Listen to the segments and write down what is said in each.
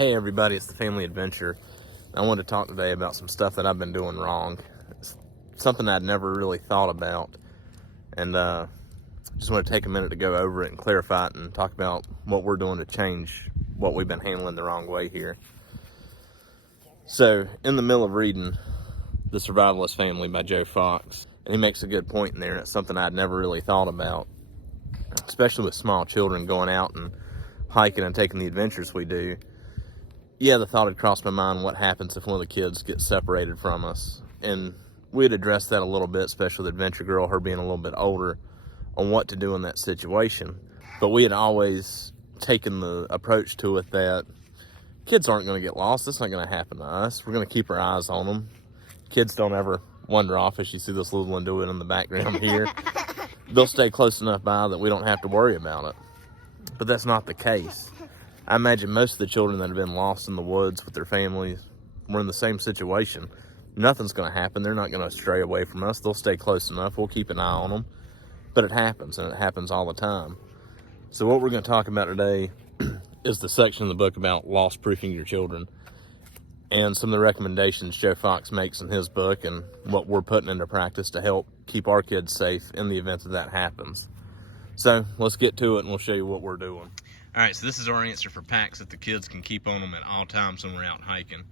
Hey everybody, it's the Family Adventure. I wanted to talk today about some stuff that I've been doing wrong. It's something I'd never really thought about, and just want to take a minute to go over it and clarify it and talk about what we're doing to change what we've been handling the wrong way here. So, in the middle of reading The Survivalist Family by Joe Fox, and he makes a good point in there, and it's something I'd never really thought about, especially with small children going out and hiking and taking the adventures we do. Yeah, the thought had crossed my mind, what happens if one of the kids gets separated from us? And we had addressed that a little bit, especially with Adventure Girl, her being a little bit older, on what to do in that situation. But we had always taken the approach to it that kids aren't going to get lost. It's not going to happen to us. We're going to keep our eyes on them. Kids don't ever wander off, as you see this little one do it in the background here. They'll stay close enough by that we don't have to worry about it. But that's not the case. I imagine most of the children that have been lost in the woods with their families were in the same situation. Nothing's going to happen. They're not going to stray away from us. They'll stay close enough. We'll keep an eye on them. But it happens, and it happens all the time. So what we're going to talk about today is the section of the book about loss-proofing your children, and some of the recommendations Joe Fox makes in his book and what we're putting into practice to help keep our kids safe in the event that happens. So let's get to it, and we'll show you what we're doing. All right, so this is our answer for packs that the kids can keep on them at all times when we're out hiking.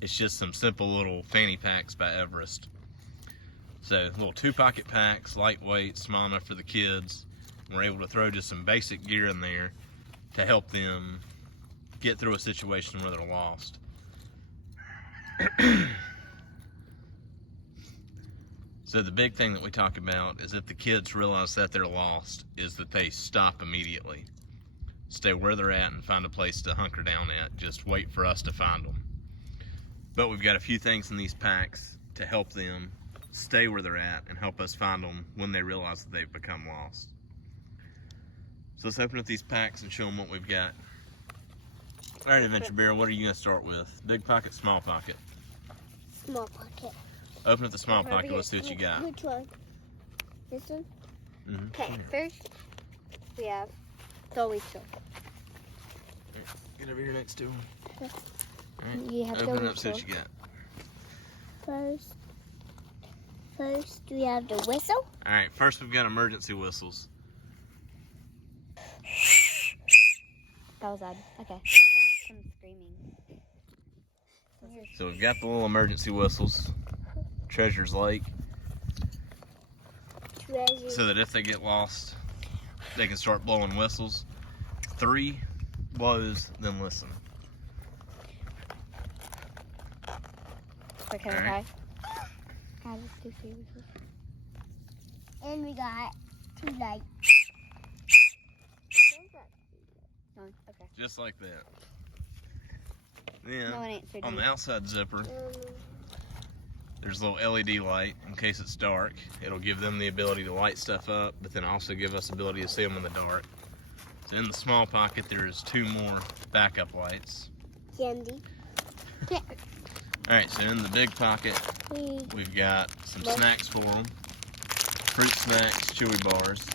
It's just some simple little fanny packs by Everest. So little 2-pocket packs, lightweight, small enough for the kids. We're able to throw just some basic gear in there to help them get through a situation where they're lost. So the big thing that we talk about is if the kids realize that they're lost, is that they stop immediately. Stay where they're at and find a place to hunker down at. Just wait for us to find them. But we've got a few things in these packs to help them stay where they're at and help us find them when they realize that they've become lost. So let's open up these packs and show them what we've got. All right, Adventure Bear, what are you going to start with? Big pocket, small pocket? Small pocket. Open up the small pocket. Let's see what you got. Which one? This one? Mm-hmm. Okay, first we have Dolly Show. Get over here next to him. Okay. All right. You have Open it up, see what you got. First we have the whistle. All right, first we've got emergency whistles. That was odd. Okay. Some screaming. So we've got the little emergency whistles. Treasure's Lake. So that if they get lost, they can start blowing whistles. 3 blows, then listen. Okay, okay. And we got 2 lights. Okay. Just like that. Then, No, it ain't on the outside zipper, there's a little LED light in case it's dark. It'll give them the ability to light stuff up, but then also give us the ability to see them in the dark. So in the small pocket, there's 2 more backup lights. Candy. Alright, so in the big pocket, we've got some snacks for them. Fruit snacks, chewy bars.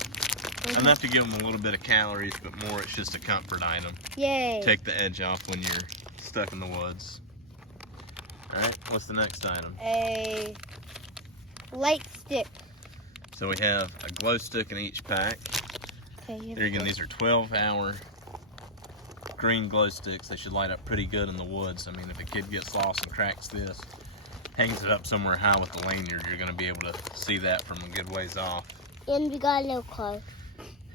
Enough to give them a little bit of calories, but more it's just a comfort item. Yay. Take the edge off when you're stuck in the woods. Alright, what's the next item? A light stick. So we have a glow stick in each pack. Okay, There again, these are 12-hour green glow sticks. They should light up pretty good in the woods. I mean, if a kid gets lost and cracks this, hangs it up somewhere high with the lanyard, you're going to be able to see that from a good ways off. And we got a little car.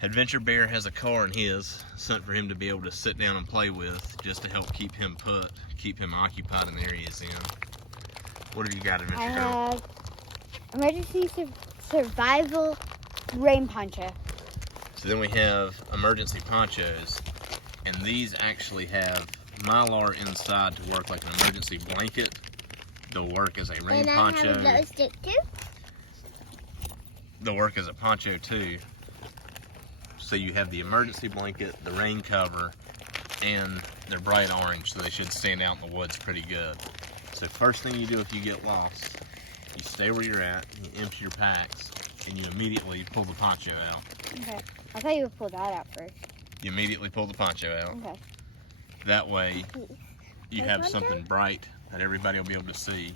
Adventure Bear has a car in his, something for him to be able to sit down and play with, just to help keep him occupied in the area he's in. What have you got, Adventure Girl? I have emergency survival rain poncho. So then we have emergency ponchos, and these actually have Mylar inside to work like an emergency blanket. They'll work as a rain poncho. And I have a glow stick too. They'll work as a poncho too. So you have the emergency blanket, the rain cover, and they're bright orange, so they should stand out in the woods pretty good. So first thing you do if you get lost, you stay where you're at, you empty your packs, and you immediately pull the poncho out. Okay. I thought you would pull that out first. You immediately pull the poncho out. Okay. That way, you have something bright that everybody will be able to see,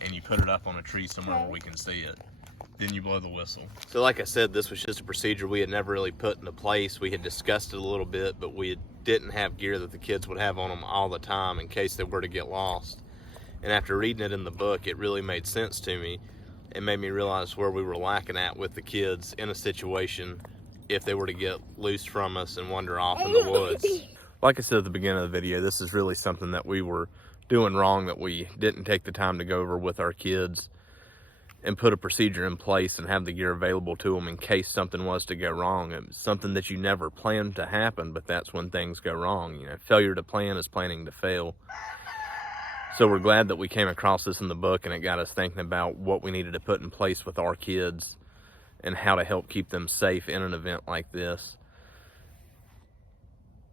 and you put it up on a tree somewhere where we can see it. Then you blow the whistle. So like I said, this was just a procedure we had never really put into place. We had discussed it a little bit, but we didn't have gear that the kids would have on them all the time in case they were to get lost. And after reading it in the book, it really made sense to me. It made me realize where we were lacking at with the kids in a situation if they were to get loose from us and wander off in the woods. Like I said at the beginning of the video, this is really something that we were doing wrong, that we didn't take the time to go over with our kids and put a procedure in place and have the gear available to them in case something was to go wrong. It was something that you never planned to happen, but that's when things go wrong. You know, failure to plan is planning to fail. So we're glad that we came across this in the book, and it got us thinking about what we needed to put in place with our kids and how to help keep them safe in an event like this.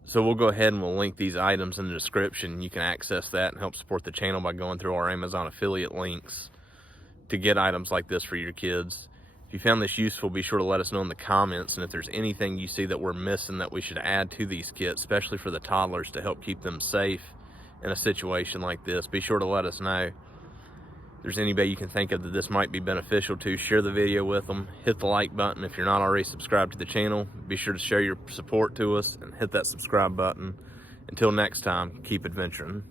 So we'll go ahead and we'll link these items in the description. You can access that and help support the channel by going through our Amazon affiliate links to get items like this for your kids. If you found this useful, be sure to let us know in the comments, and if there's anything you see that we're missing that we should add to these kits, especially for the toddlers, to help keep them safe in a situation like this, be sure to let us know. If there's anybody you can think of that this might be beneficial to, share the video with them. Hit the like button. If you're not already subscribed to the channel, be sure to show your support to us and hit that subscribe button. Until next time, keep adventuring.